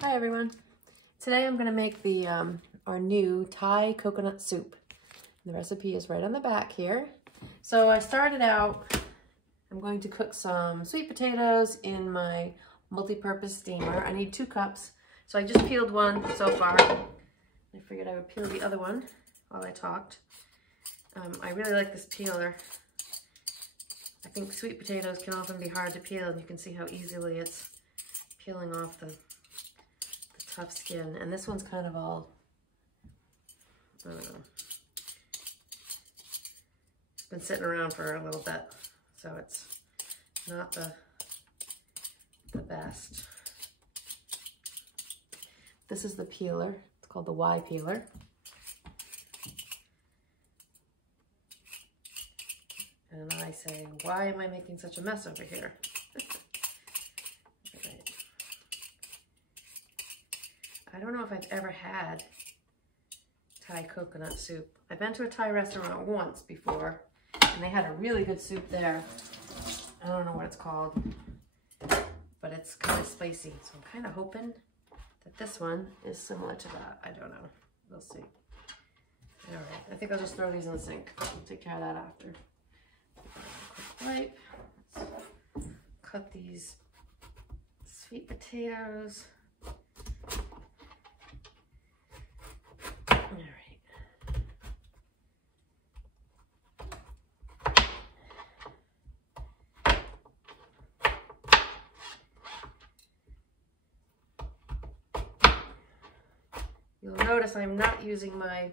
Hi everyone. Today I'm going to make the our new Thai coconut soup. The recipe is right on the back here. So I started out, I'm going to cook some sweet potatoes in my multi-purpose steamer. I need 2 cups. So I just peeled one so far. I figured I would peel the other one while I talked. I really like this peeler. I think sweet potatoes can often be hard to peel, and you can see how easily it's peeling off the tough skin. And this one's kind of all, I don't know, it's been sitting around for a little bit, so it's not the best. This is the peeler. It's called the Y peeler. And I say, why am I making such a mess over here? Right. I don't know if I've ever had Thai coconut soup. I've been to a Thai restaurant once before, and they had a really good soup there. I don't know what it's called, but it's kind of spicy. So I'm kind of hoping that this one is similar to that. I don't know. We'll see. All right. I think I'll just throw these in the sink. We'll take care of that after. Quick wipe. Let's cut these sweet potatoes. All right. You'll notice I'm not using my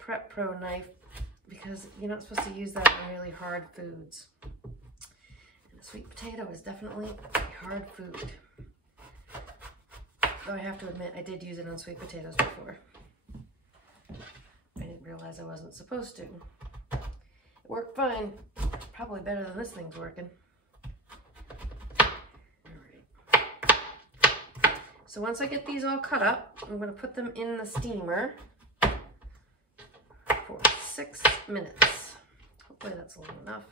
Prep Pro knife because you're not supposed to use that on really hard foods. And a sweet potato is definitely a hard food. Though I have to admit, I did use it on sweet potatoes before. I didn't realize I wasn't supposed to. It worked fine. Probably better than this thing's working. All right. So once I get these all cut up, I'm going to put them in the steamer for 6 minutes. Hopefully that's long enough.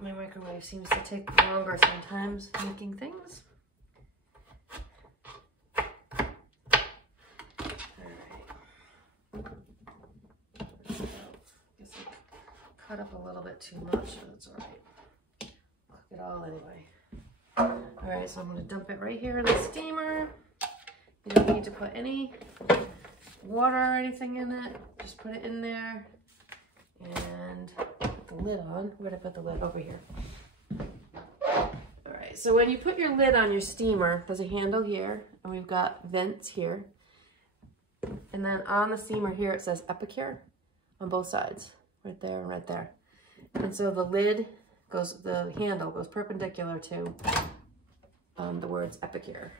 My microwave seems to take longer sometimes making things. Alright. So, guess I cut up a little bit too much, but it's alright. Cook it all anyway. Alright, so I'm going to dump it right here in the steamer. You don't need to put any water or anything in it. Just put it in there. And put the lid on. Where did I put the lid? Over here. Alright, so when you put your lid on your steamer, there's a handle here, and we've got vents here. And then on the steamer here, it says Epicure on both sides. Right there and right there. And so the lid goes, the handle goes perpendicular to the words Epicure.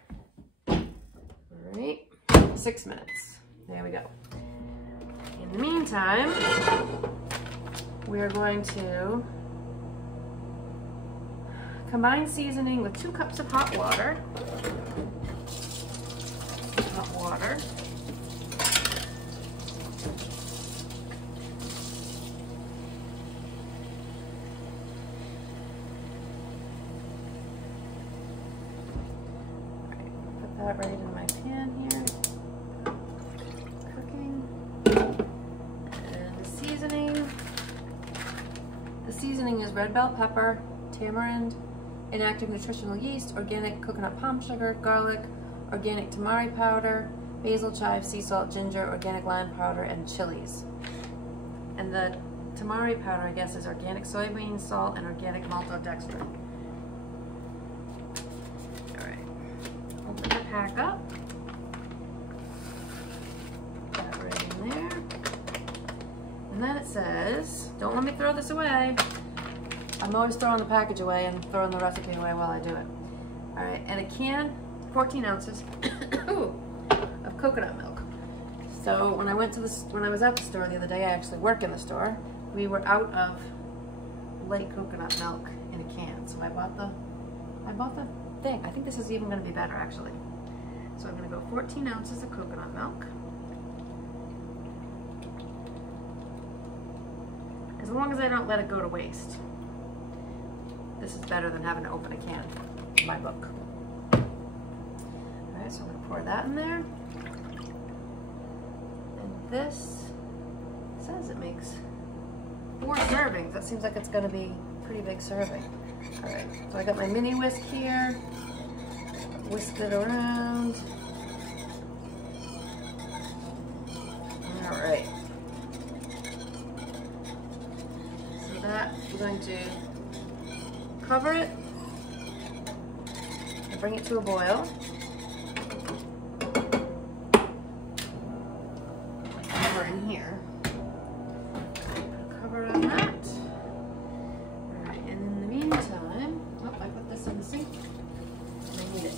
Alright, 6 minutes. There we go. In the meantime, we are going to combine seasoning with 2 cups of hot water. Hot water. All right, put that right in my pan here. Seasoning is red bell pepper, tamarind, inactive nutritional yeast, organic coconut palm sugar, garlic, organic tamari powder, basil, chive, sea salt, ginger, organic lime powder, and chilies. And the tamari powder, I guess, is organic soybean salt and organic maltodextrin. All right, open the pack up. Put that right in there. And then it says, don't let me throw this away. I'm always throwing the package away and throwing the recipe away while I do it. All right, and a can, 14 ounces of coconut milk. So when I went to when I was at the store the other day, I actually work in the store. We were out of light coconut milk in a can, so I bought the thing. I think this is even going to be better actually. So I'm going to go 14 ounces of coconut milk. As long as I don't let it go to waste. This is better than having to open a can in my book. All right, so I'm gonna pour that in there. And this says it makes 4 servings. That seems like it's gonna be a pretty big serving. All right, so I got my mini whisk here. Whisk it around. All right. So that, we're going to cover it and bring it to a boil. Cover in here. Put a cover on that. All right, and in the meantime, oh, I put this in the sink. And I need it.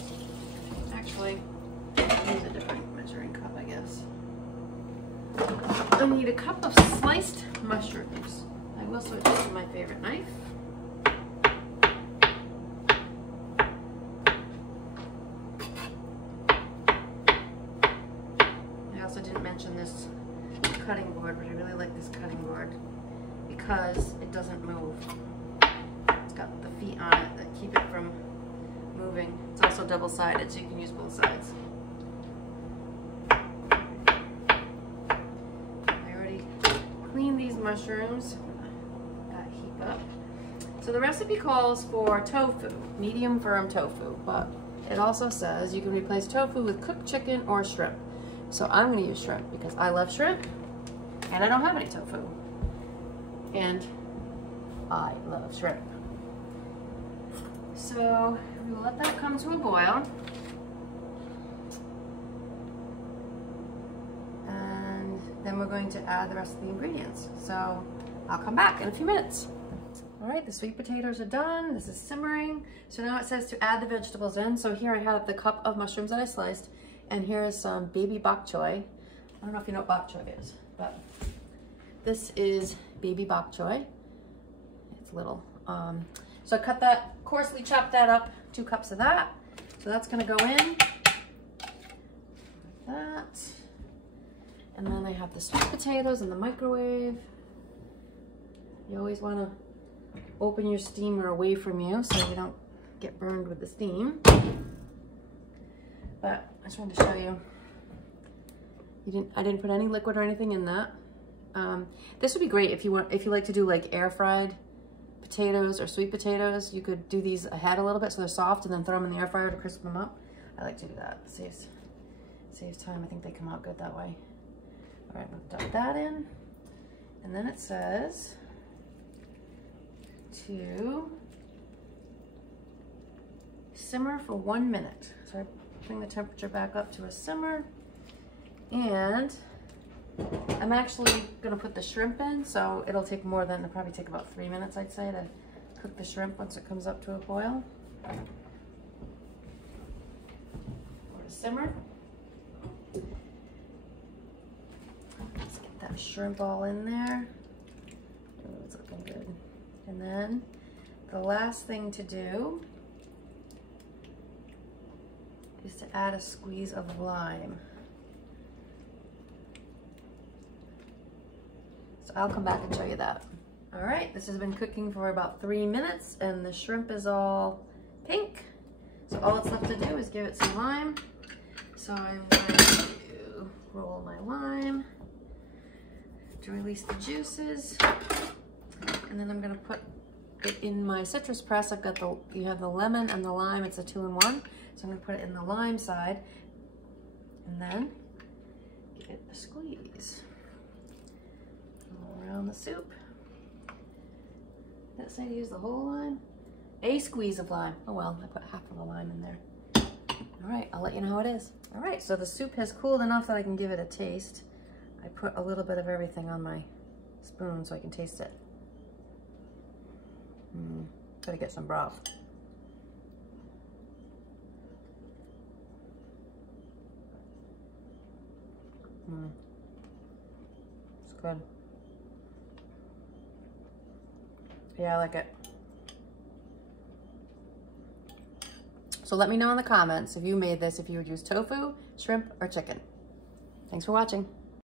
Actually, use a different measuring cup, I guess. I need a cup of sliced mushrooms. I will switch to my favorite knife. I also didn't mention this cutting board, but I really like this cutting board because it doesn't move. It's got the feet on it that keep it from moving. It's also double-sided, so you can use both sides. I already cleaned these mushrooms. That heap up. So the recipe calls for tofu, medium firm tofu, but it also says you can replace tofu with cooked chicken or shrimp. So I'm going to use shrimp because I love shrimp and I don't have any tofu. And I love shrimp. So we will let that come to a boil. And then we're going to add the rest of the ingredients. So I'll come back in a few minutes. All right, the sweet potatoes are done. This is simmering. So now it says to add the vegetables in. So here I have the cup of mushrooms that I sliced. And here is some baby bok choy. I don't know if you know what bok choy is, but this is baby bok choy. It's little. So I cut that, coarsely chopped that up, 2 cups of that. So that's gonna go in, like that. And then I have the sweet potatoes in the microwave. You always wanna open your steamer away from you so you don't get burned with the steam. But I just wanted to show you. I didn't put any liquid or anything in that. This would be great if you like to do like air fried potatoes or sweet potatoes. You could do these ahead a little bit so they're soft and then throw them in the air fryer to crisp them up. I like to do that. It saves time. I think they come out good that way. All right, I'm gonna dump that in. And then it says to simmer for 1 minute. So I bring the temperature back up to a simmer. And I'm actually gonna put the shrimp in, so it'll probably take about 3 minutes, I'd say, to cook the shrimp once it comes up to a boil. Or to simmer. Let's get that shrimp all in there. Oh, it's looking good. And then the last thing to do is to add a squeeze of lime. So I'll come back and show you that. All right, this has been cooking for about 3 minutes and the shrimp is all pink. So all it's left to do is give it some lime. So I'm going to roll my lime to release the juices. And then I'm gonna put it in my citrus press. You have the lemon and the lime, it's a 2-in-1. So I'm gonna put it in the lime side and then give it a squeeze. All around the soup. Did it say to use the whole lime? A squeeze of lime. Oh well, I put half of the lime in there. All right, I'll let you know how it is. All right, so the soup has cooled enough that I can give it a taste. I put a little bit of everything on my spoon so I can taste it. Gotta get some broth. It's good. Yeah, I like it. So let me know in the comments if you made this, if you would use tofu, shrimp, or chicken. Thanks for watching.